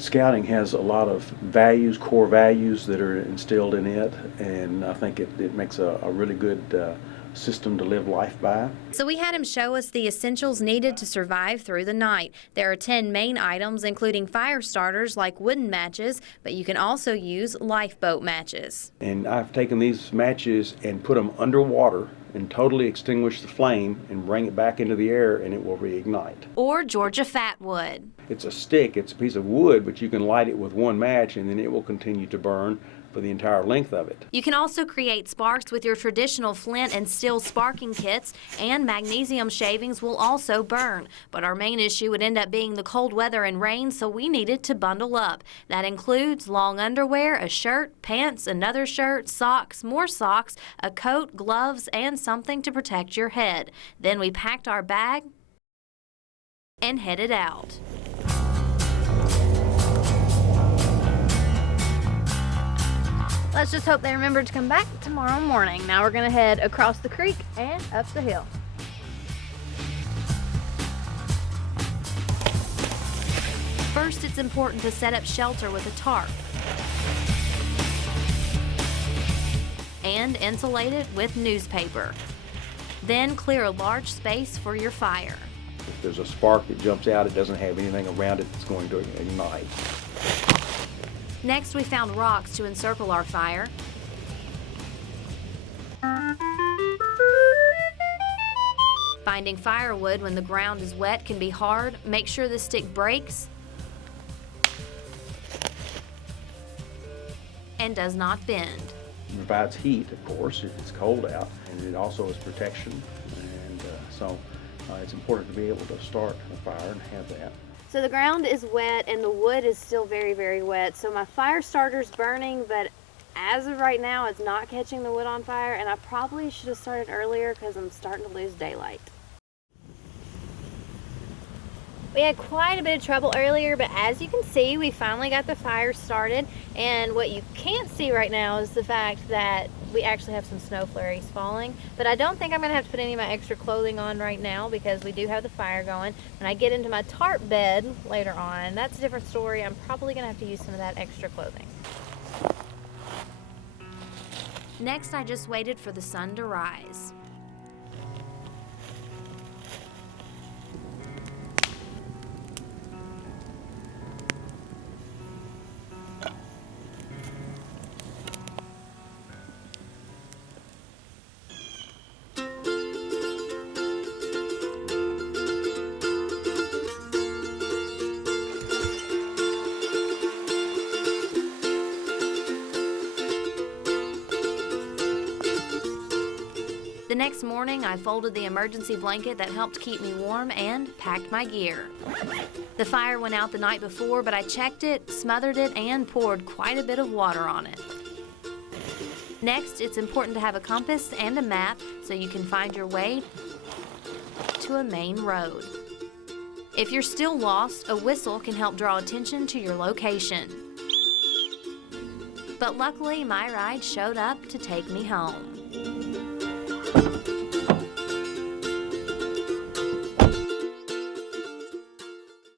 Scouting has a lot of values, core values that are instilled in it, and I think it makes a really good system to live life by. So we had him show us the essentials needed to survive through the night. There are 10 main items, including fire starters like wooden matches, but you can also use lifeboat matches. And I've taken these matches and put them underwater and totally extinguish the flame and bring it back into the air, and it will reignite. Or Georgia Fatwood. It's a stick, it's a piece of wood, but you can light it with one match and then it will continue to burn for the entire length of it. You can also create sparks with your traditional flint and steel sparking kits, and magnesium shavings will also burn. But our main issue would end up being the cold weather and rain, so we needed to bundle up. That includes long underwear, a shirt, pants, another shirt, socks, more socks, a coat, gloves, and something to protect your head. Then we packed our bag and headed out. Let's just hope they remember to come back tomorrow morning. Now we're gonna head across the creek and up the hill. First, it's important to set up shelter with a tarp and insulate it with newspaper. Then clear a large space for your fire. If there's a spark that jumps out, it doesn't have anything around it that's going to ignite. Next, we found rocks to encircle our fire. Finding firewood when the ground is wet can be hard. Make sure the stick breaks and does not bend. It provides heat, of course, if it's cold out, and it also is protection. And so it's important to be able to start a fire and have that. So the ground is wet and the wood is still very, very wet. So my fire starter's burning, but as of right now, it's not catching the wood on fire, and I probably should have started earlier because I'm starting to lose daylight. We had quite a bit of trouble earlier, but as you can see, we finally got the fire started. And what you can't see right now is the fact that we actually have some snow flurries falling. But I don't think I'm gonna have to put any of my extra clothing on right now because we do have the fire going. When I get into my tarp bed later on, that's a different story. I'm probably gonna have to use some of that extra clothing. Next, I just waited for the sun to rise. The next morning, I folded the emergency blanket that helped keep me warm and packed my gear. The fire went out the night before, but I checked it, smothered it, and poured quite a bit of water on it. Next, it's important to have a compass and a map so you can find your way to a main road. If you're still lost, a whistle can help draw attention to your location. But luckily, my ride showed up to take me home.